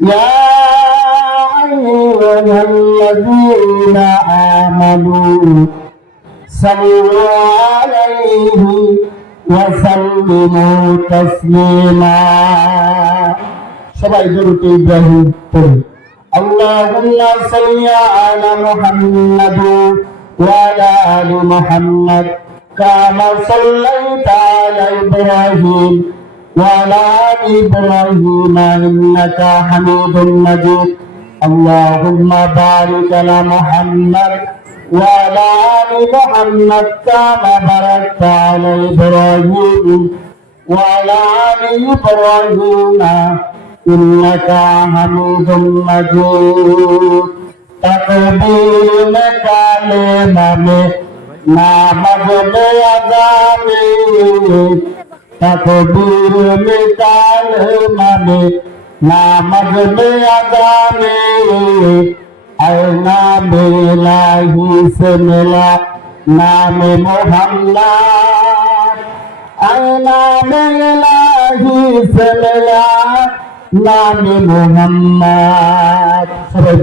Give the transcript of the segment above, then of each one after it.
يا أيها الذين آمنوا صلوا عليه وسلموا تسليما সবাই দরুদ ইব্রাহিম পড়ি اللهم صل على محمد وعلى ال محمد كما صليت على ابراهيم وعلى آل إبراهيم إنك حميد مجيد. اللهم بارك على محمد وعلى آل محمد كما باركت على إبراهيم وعلى آل إبراهيم إنك حميد مجيد. تقبيل كلمة ما مغني أذاني তকবীর মিটাল মানে নামাজ মে আজানে আয়না বেলাহি সে মেলা নামে মোহাম্মা আয়না বেলাহি সে মেলা নামে মোহাম্মদ। সবাই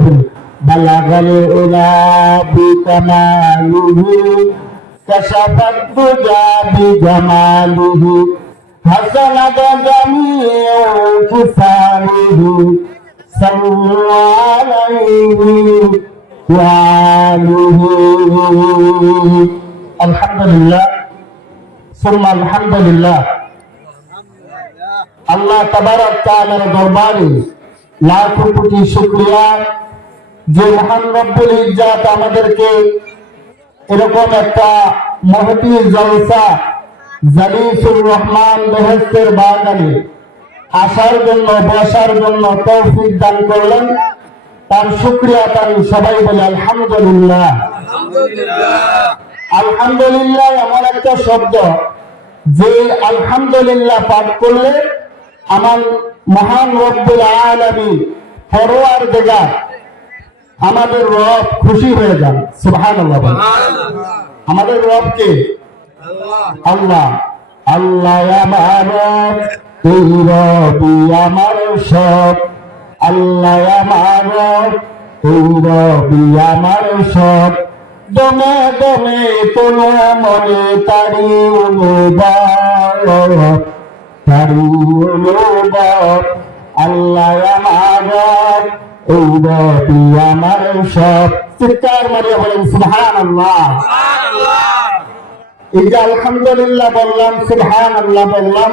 বালাগাল ওলা বিকামালুহু কশাফাত দুজা বিজামালুহু الدجى بجماله حسنت جميع خصاله صلوا عليه وآله الحمد لله ثم الحمد لله আল্লাহ তাবারক তাআলার দরবারে লাখো কোটি শুকরিয়া যে মহান রব্বুল ইজ্জাত আমাদেরকে এরকম একটা মহতি জলসা জালিসুর রহমান বেহেস্তের বাগানে আসার জন্য বসার জন্য তৌফিক দান করলেন। তার শুক্রিয়া তার সবাই বলে আলহামদুলিল্লাহ। আলহামদুলিল্লাহ। এমন একটা শব্দ যে আলহামদুলিল্লাহ পাঠ করলে আমার মহান রব্বুল আলামিন ফরোয়ার দেগা আমাদের রব খুশি হয়ে যান। সুবহানাল্লাহ। আমাদের রব কে? আল্লাহ আল্লাহ আমার, এই রবি আমার সব। আল্লাহ আমার, এই রবি আমার সব। দমে দমে কোনো মনে তারি অনুভব তারি অনুভব আল্লাহ আমার, এই রবি আমার সব। চিৎকার মারিয়া বলেন সুবহানাল্লাহ। এই আলহামদুলিল্লাহ বললাম আল্লাহ বললাম,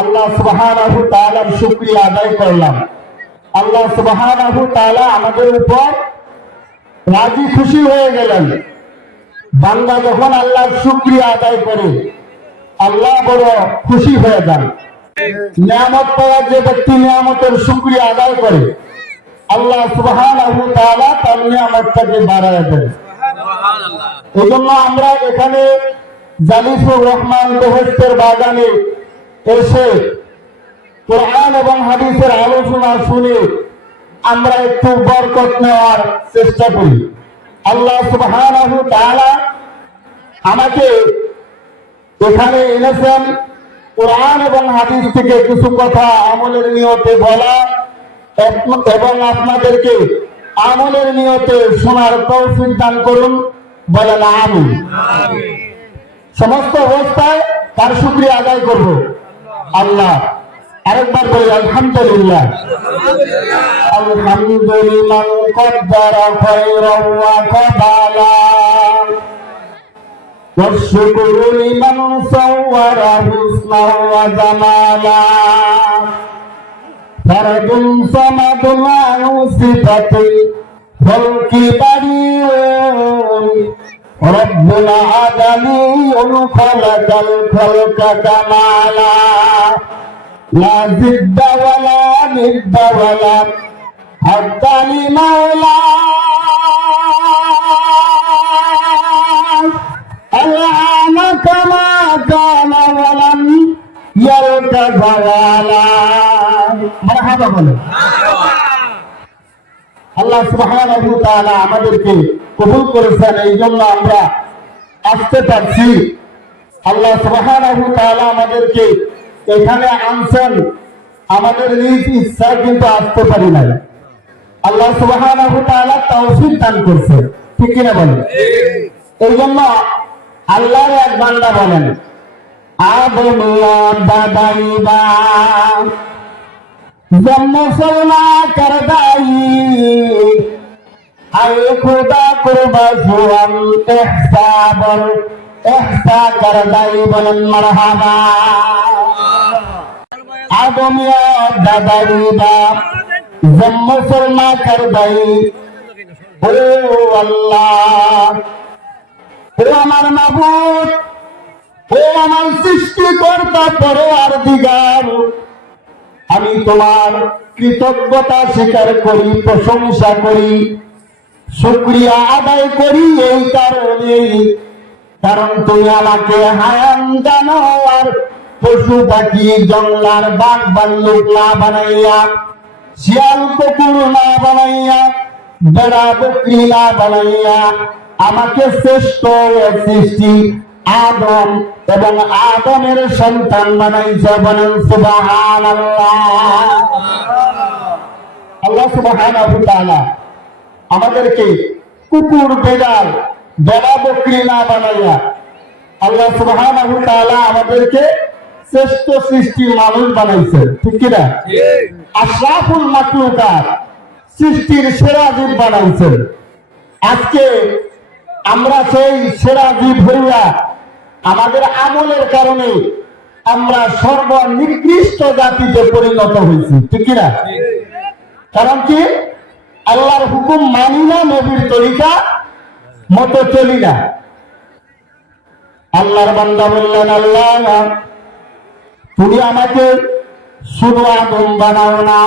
আল্লাহ সুবহানাহু তাআলার শুকরিয়া আদায় করলাম। আল্লাহ সুবহানাহু তাআলা আমাদের উপর রাজি খুশি হয়ে গেলেন। যখন শুকরিয়া আদায় করে, আল্লাহ বড় খুশি হয়ে যান। নিয়ামত পাওয়ার যে ব্যক্তি নিয়ামতের শুকরিয়া আদায় করে, আল্লাহ সুবহানাহু তাআলা তার নিয়ামতটাকে বাড়ায় দেয় এই জন্য আমরা এখানে জালিসুর রহমান বাগানে এসে কোরআন এবং হাদিসের আলোচনা শুনে আমরা একটু বরকত নেওয়ার চেষ্টা করি। আল্লাহ সুবহানাহু তাআলা আমাকে এখানে এনেছেন কোরআন এবং হাদিস থেকে কিছু কথা আমলের নিয়তে বলা এবং আপনাদেরকে আমলের নিয়তে শোনার তৌফিক দান করুন। বলেন আমি সমস্ত অবস্থায় তার শুক্রিয়া আদায় করব আল্লাহ আরেকবার বলি আলহামদুলিল্লাহ আলহামদুলিল্লাহ কদ্দার খৈরা ওয়া কবালা والشكر لمن صور حسنا وجمالا فرد صمد له صفة الخلق بريء ربنا عدلي خلق الخلق كمالا لا زد ولا ند ولا حد لمولاه الآن كما كان ولم يلك زوالا مرحبا বলে আল্লাহ সুবহানাহু তাআলা আমাদেরকে কবুল করেছেন এই জন্য আমরা আসতে পারছি। আল্লাহ সুবহানাহু তাআলা আমাদেরকে এখানে আনছেন। আমাদের নিজ ইচ্ছা কিন্তু আসতে পারি নাই। আল্লাহ সুবহানাহু তাআলা তৌফিক দান করছে। ঠিক কিনা বলেন? এই জন্য আল্লাহর এক বান্দা বলেন আদমিয়া দাদাইবা জন্ম সলনা করদাই আয় খুদা কুরবা সুয়াম ইহসাবর ইহসা করদাই বলেন মারহাবা। আদমিয়া দাদাইবা জন্ম সলনা করদাই ও আল্লাহ, ও আমার মাবুদ আমি তোমার কৃতজ্ঞতা স্বীকার করি, প্রশংসা করি। শুক্রিয়া আদায় করি এই কারণে কারণ তুমি আমাকে হায়ান জানো, আর পশু পাখি, জঙ্গলার বাঘ বাল্লুক না বানাইয়া, শিয়াল কুকুর না বানাইয়া, বেড়া বকরি না বানাইয়া, আমাকে শ্রেষ্ঠ সৃষ্টি আদম এবং আদমের সন্তান বানাইছে বলেন সুবাহান আল্লাহ তাআলা। আমাদেরকে কুকুর, বেড়াল, বেড়া, বকরি না বানাইয়া আল্লাহ তাআলা আমাদেরকে শ্রেষ্ঠ সৃষ্টি মানুষ বানাইছে ঠিক কিনা আশরাফুল মাকলুকাত সৃষ্টির সেরা জীব বানাইছেন। আজকে আমরা সেই সেরা জীব হইয়া আমাদের আমলের কারণে আমরা সর্বনিকৃষ্ট জাতিতে পরিণত হয়েছি, ঠিক কিনা কারণ কি? আল্লাহর হুকুম মানি না, নবীর তরিকা মতো চলি না। আল্লাহর বান্দা বললেন, আল্লাহ, তুমি আমাকে শুধু আদম বানাও না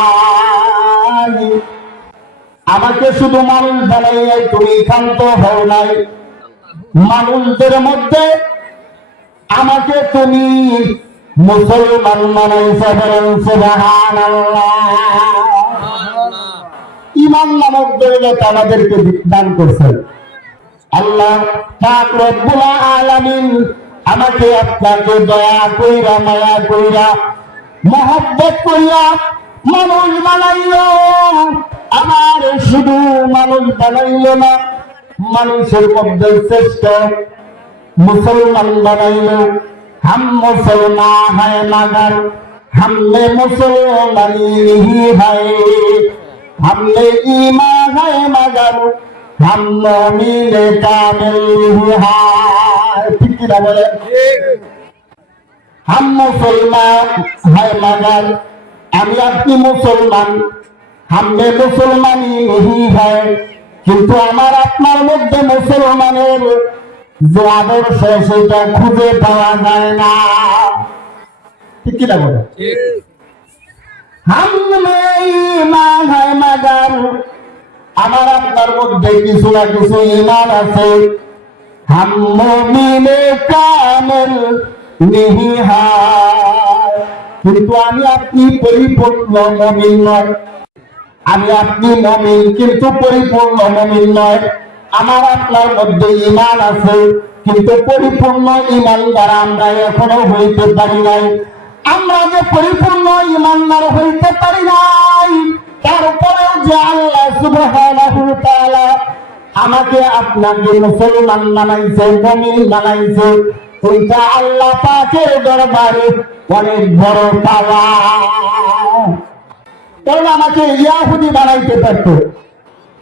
আমাকে শুধু মানুষ বানাইয়াই তুমি ক্ষান্ত হও নাই। মানুষদের মধ্যে আমাকে তুমি মুসলমান বানাইছে বলেন ইমান নামক দৌলত আমাদেরকে দান করছেন। আল্লাহ আলামিন আমাকে আপনাকে দয়া কইরা, মায়া কইরা, মহব্বত কইরা মানুষ বানাইল। আমার শুধু মানুষ বানাইল না, মানুষের মধ্যে শ্রেষ্ঠ মুসলমান বানাইল। হাম মুসলমান হায় মাগার হামলে মুসলমানি হায়। हमने ईमान है मगर हम मोमिन कामिल नहीं है ঠিক কিনা বলে हम मुसलमान है मगर আমি আপনি মুসলমান हमने মুসলমানি नहीं है কিন্তু আমার আপনার মধ্যে মুসলমানের যে আদর্শ সেটা খুঁজে পাওয়া যায় না ঠিক কিনা বলে আমার আপনার মধ্যে কিছু না কিছু ইমান আছে। কিন্তু আমি আপনি পরিপূর্ণ মমিন নয়। আমি আপনি মমিন, কিন্তু পরিপূর্ণ মমিন নয়। আমার আপনার মধ্যে ইমান আছে, কিন্তু পরিপূর্ণ ইমান দ্বারা আমরা এখনও হইতে পারি নাই। আমরা যে পরিপূর্ণ ইমানদার হইতে পারি নাই, তারপরেও যে আল্লাহ আমাকে আপনাকে মুসলমান বানাইছে, মুমিন বানাইছে, ওইটা আল্লাহ পাকের দরবারে অনেক বড় পাওয়া। কারণ আমাকে ইয়াহুদি বানাইতে পারতো,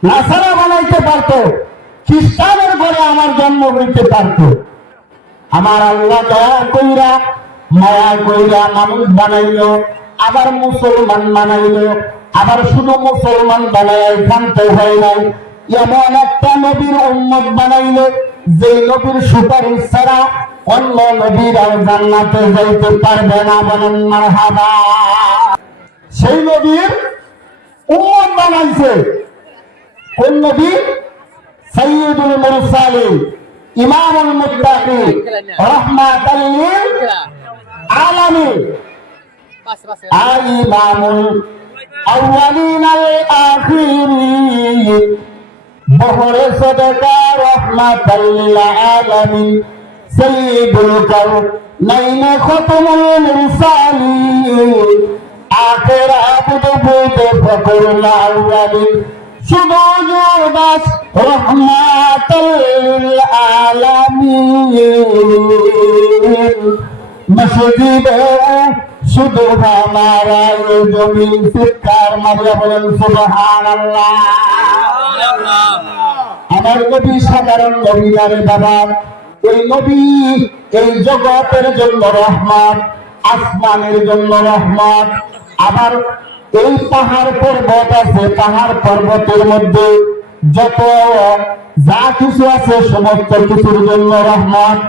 নাসারা বানাইতে পারতো, খ্রিস্টানের ঘরে আমার জন্ম হইতে পারতো। আমার আল্লাহ দয়া কইরা মায়া কইরা মানুষ বানাইলো, আবার মুসলমান বানাইলো, আবার শুধু মুসলমান বানাই শান্ত হয় নাই। এমন একটা নবীর উম্মত বানাইলো যে নবীর সুপারিশ ছাড়া অন্য নবীরাও জান্নাতে যাইতে পারবে না বলেন মারহাবা। সেই নবীর উম্মত বানাইছে। কোন নবী? সৈয়দুল মুরসালিন, ইমামুল মুত্তাকিন, রাহমাতাল আলামিন ইমামুল আউয়ালিন আল আখিরিন। বহরে সদকা রাহমাতাল লিল আলামিন সৈয়দুল কাউনাইন খতমুল মুরসালিন। আখের আবুদ বুঝে ফকরুল আউয়ালিন শুধু দাস রহমাতুল আলামিন মসজিদে শুধু আমারা জমিন শিক্ষার মাঝে বলেন সুবহানাল্লাহ। আমার নবী সাধারণ নবী নারে বাবা এই নবী এই জগতের জন্য রহমান আসমানের জন্য রহমত। আবার এই পাহাড় পর্বত আছে পাহাড় পর্বতের মধ্যে যত যা কিছু আছে সমস্ত কিছুর জন্য রহমত।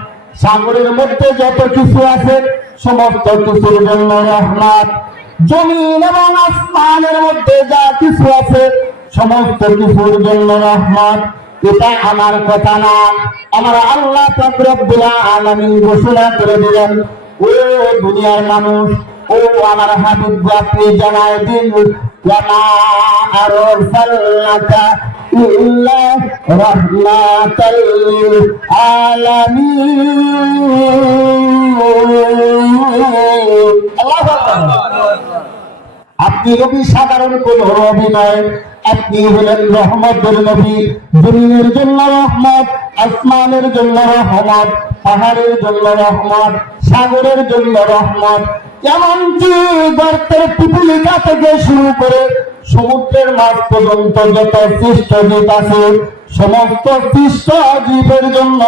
সাগরের মধ্যে যত কিছু আছে, সমস্ত কিছুর জন্য রহমত। জমিন এবং আসমানের মধ্যে যা কিছু আছে, সমস্ত কিছুর জন্য রহমত। এটা আমার কথা না। আমার আল্লাহ পাক রব্বুল ঘোষণা করে দিলেন, ও দুনিয়ার মানুষ, ও আমার হাবিব, আপনি জানায় দিন রাহমাতাল লিল আলামিন। আল্লাহু আকবার আপনি নবী, সাধারণ কোন নবী নয়। আপনি হলেন রহমতের নবী। জমিনের জন্য রহমত, আসমানের জন্য রহমত, পাহাড়ের জন্য রহমত, সাগরের জন্য রহমত। এমনকি গর্তের পিপিলিকা থেকে শুরু করে সমুদ্রের মাছ পর্যন্ত যত সৃষ্ট জীব আছে, সমস্ত সৃষ্ট জীবের জন্য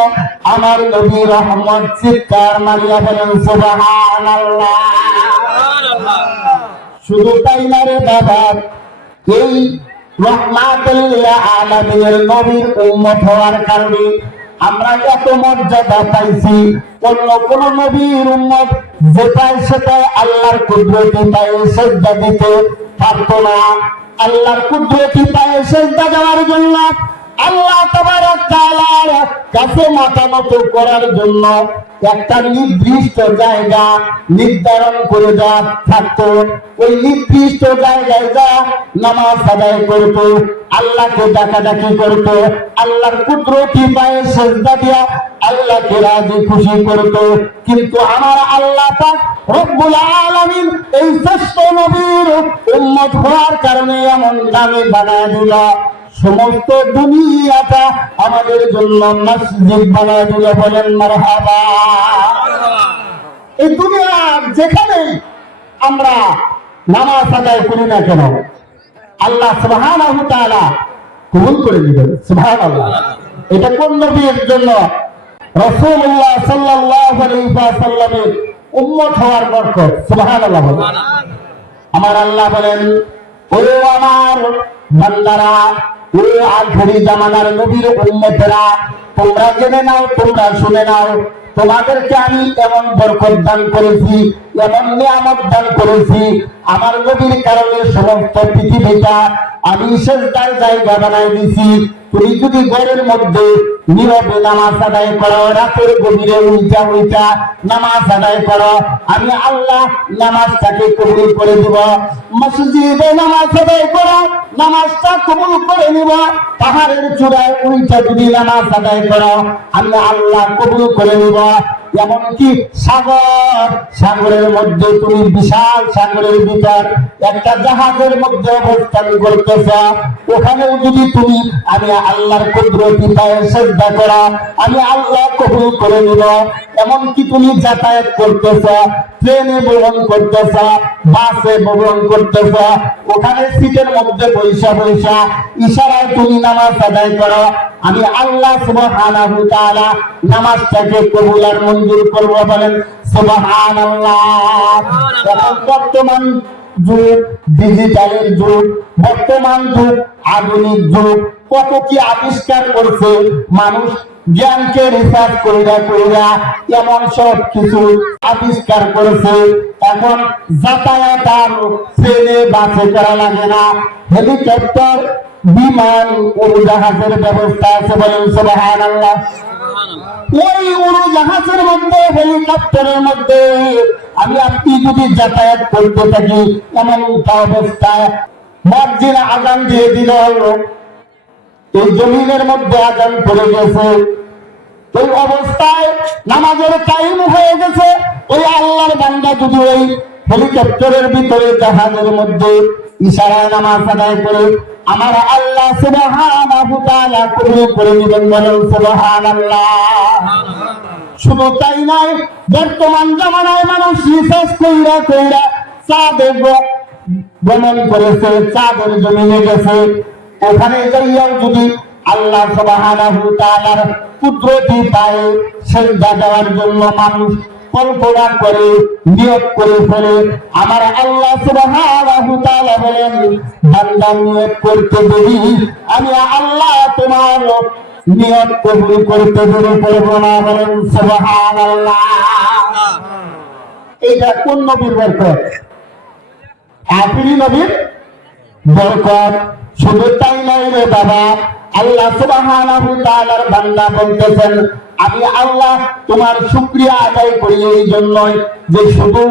আমার নবী রহমত চিৎকার মারিয়া বলেন, সুবহানাল্লাহ। শুধু তাই না রে বাবা, এই রহমাতুল আলামিনের নবীর উম্মত হওয়ার কারণে আমরা এত মর্যাদা পাইছি। অন্য কোন নবীর উম্মত যেটাই সেটাই আল্লাহর কুদরতি পায়ে সেজদা দিতে পারতো না। আল্লাহর কুদরতি পায়ে সেজদা দেওয়ার জন্য আল্লাহ কাছে মাথা নত করার জন্য একটা নির্দিষ্ট জায়গা নির্ধারণ করে যা থাকতো। ওই নির্দিষ্ট জায়গায় যা নামাজ আদায় করত, আল্লাহকে ডাকাডাকি করত, আল্লাহর কুদরতি পায়ে সেজদা দিয়া আল্লাহকে রাজি খুশি করত। কিন্তু আমার আল্লাহ পাক রব্বুল আলামিন এই শ্রেষ্ঠ নবীর উম্মত হওয়ার কারণে এমন দামি বানায় দিল। সমস্ত দুনিয়াটা আমাদের জন্য মসজিদ বানায় দিল বলেন, মারহাবা। এই দুনিয়ার যেখানে আমরা নামাজ আদায় করি না কেন, আল্লাহ সুবহানাহু কবুল করে দিবেন সুবহানাল্লাহ। এটা কোন নবীর জন্য? রাসূলুল্লাহ সাল্লাল্লাহু আলাইহি উম্মত হওয়ার বরকত, সুবহানাল্লাহ আমার আল্লাহ বলেন ও আমার বান্দারা আখেরি জামানার নবীর উম্মতেরা, তোমরা জেনে নাও, তোমরা শুনে নাও। তোমাদেরকে আমি এমন বরকত দান করেছি, এমন নিয়ামত দান করেছি। আমার নবীর কারণে সমস্ত পৃথিবীটা আমি সেজদার জায়গা বানাই দিছি তুমি যদি ঘরের মধ্যে নীরবে নামাজ আদায় করো, রাতের গভীরে উল্টা উল্টা নামাজ আদায় করো, আমি আল্লাহ নামাজটাকে কবুল করে দিব। মসজিদে নামাজ আদায় করো নামাজটা কবুল করে নিব। পাহাড়ের চূড়ায় উল্টা যদি নামাজ আদায় করো, আমি আল্লাহ কবুল করে নিব। এমনকি সাগর, সাগরের মধ্যে তুমি বিশাল সাগরের ভিতর একটা জাহাজের মধ্যে অবস্থান করতেছ। ওখানেও যদি তুমি, আমি আল্লাহর কুদরতি পায়ে শ্রদ্ধা করা, আমি আল্লাহ কবুল করে নিব। এমনকি তুমি যাতায়াত করতেছ, ট্রেনে ভ্রমণ করতেছ, বাসে ভ্রমণ করতেছ, ওখানে সিটের মধ্যে বৈশা বৈশা ইশারায় তুমি নামাজ আদায় করো। আমি আল্লাহ সুবহানাহু তাআলা নামাজটাকে কবুল আর মঞ্জুর করব বলেন এখন বর্তমান যুগ ডিজিটালের যুগ বর্তমান যুগ, আধুনিক যুগ, কত কি আবিষ্কার করছে মানুষ জ্ঞানকে রিসার্চ কইরা কইরা এমন সব কিছু আবিষ্কার করেছে, এখন যাতায়াত আর ট্রেনে বাসে করা লাগে না। হেলিকপ্টার, বিমান উড়োজাহাজের ব্যবস্থা আছে বলেন সুবহানাল্লাহ। ওই উড়োজাহাজের মধ্যে, হেলিকপ্টারের মধ্যে আমি আপনি যদি যাতায়াত করতে থাকি এমন অবস্থায় মসজিদ আগান দিয়ে দিল। এই জমিনের মধ্যে আজান পড়ে গেছে। ওই অবস্থায় নামাজের টাইম হয়ে গেছে। ওই আল্লাহর বান্দা যদি ওই হেলিকপ্টারের ভিতরে জাহাজের মধ্যে ইশারায় নামাজ আদায় করে, আমার আল্লাহ সুবহানাহু তাআলা কবুল করে নেবেন বলেন সুবহানাল্লাহ। শুধু তাই নয়, বর্তমান জামানায় মানুষ রিসার্চ কইরা কইরা চাঁদে গ- ভ্রমণ করেছে, চাঁদের জমিনে গেছে। ওখানে যাইয়াও যদি আল্লাহ সুবহানাহু তাআলার কুদরতি পায় সেজদা দেওয়ার জন্য মানুষ কল্পনা করে করে ফেলে, আমার আল্লাহ সুবহানাহু তাআলা বলেন, বান্দা করতে দেরি, আমি আল্লাহ তোমার কবুল করতে দেরি করব না বলেন সুবহানাল্লাহ। এইটা কোন নবীর বরকত? আখিরি নবীর বরকত। শুধু তাই নয় রে বাবা। আল্লাহ সুবাহ বান্দা বলতেছেন আমি আল্লাহ তোমার শুক্রিয়া আদায় করি এই জন্যই যে শুধু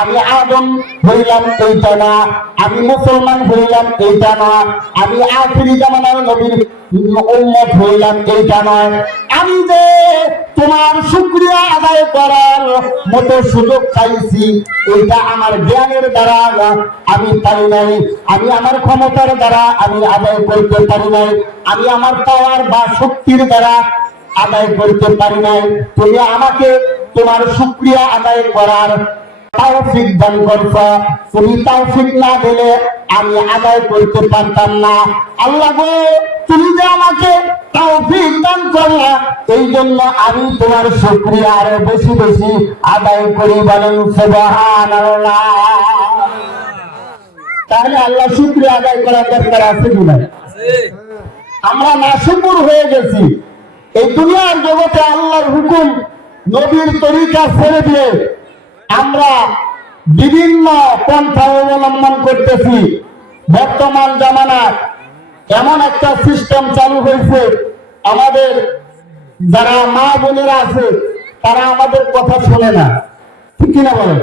আমি আদম হইলাম এইটা না, আমি মুসলমান হইলাম এইটা না, আমি আখিরি জামানার নবীর উম্মত হইলাম এইটা নয়। আমি যে তোমার শুক্রিয়া আদায় করার মতো সুযোগ পাইছি, এইটা আমার জ্ঞানের দ্বারা, আমি পারি নাই। আমি আমার ক্ষমতার দ্বারা আমি আদায় করতে পারি নাই। আমি আমার পাওয়ার বা শক্তির দ্বারা আদায় করতে পারি নাই। তুমি আমাকে তোমার শুক্রিয়া আদায় করার তৌফিক দান করছ। তুমি তৌফিক না দিলে আমি আদায় করতে পারতাম না। আল্লাহ গো তুমি যে আমাকে তৌফিক দান করলা এই জন্য আমি তোমার শুক্রিয়া আরও বেশি বেশি আদায় করি বলেন সুবহানাল্লাহ। তাহলে আল্লাহ শুক্রিয়া আদায় করার দরকার আছে কিনা আমরা নাশুকুর হয়ে গেছি। এই দুনিয়ার জগতে আল্লাহর হুকুম নবীর তরিকা ছেড়ে দিয়ে আমরা বিভিন্ন পন্থা অবলম্বন করতেছি। বর্তমান জামানার এমন একটা সিস্টেম চালু হয়েছে আমাদের যারা মা বোনেরা আছে তারা আমাদের কথা শোনে না। ঠিক কিনা বলেন?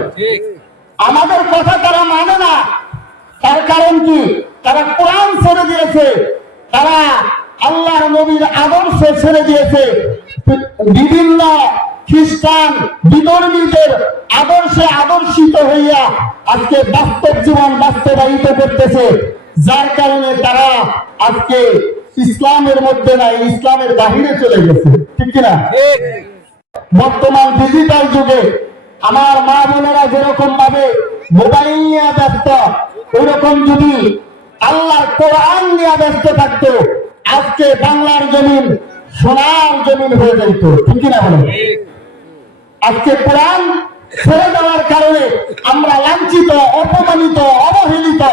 আমাদের কথা তারা মানে না। তার কারণ কি? তারা কোরআন ছেড়ে দিয়েছে। তারা আল্লাহর নবীর আদর্শ ছেড়ে দিয়েছে। বিভিন্ন খ্রিস্টান বিধর্মীদের আদর্শে আদর্শিত হইয়া আজকে বাস্তব জীবন বাস্তবায়িত করতেছে। যার কারণে তারা আজকে ইসলামের মধ্যে নাই ইসলামের বাহিরে চলে গেছে। ঠিক কিনা? বর্তমান ডিজিটাল যুগে আমার মা বোনেরা যেরকম ভাবে মোবাইল নিয়ে ব্যস্ত ওইরকম যদি আল্লাহ কোরআন নিয়ে ব্যস্ত থাকতো আজকে বাংলার জমিন সোনার জমিন হয়ে যেত ঠিক কিনা বলেন? আজকে প্রাণ ছেড়ে দেওয়ার কারণে আমরা লাঞ্ছিত, অপমানিত, অবহেলিত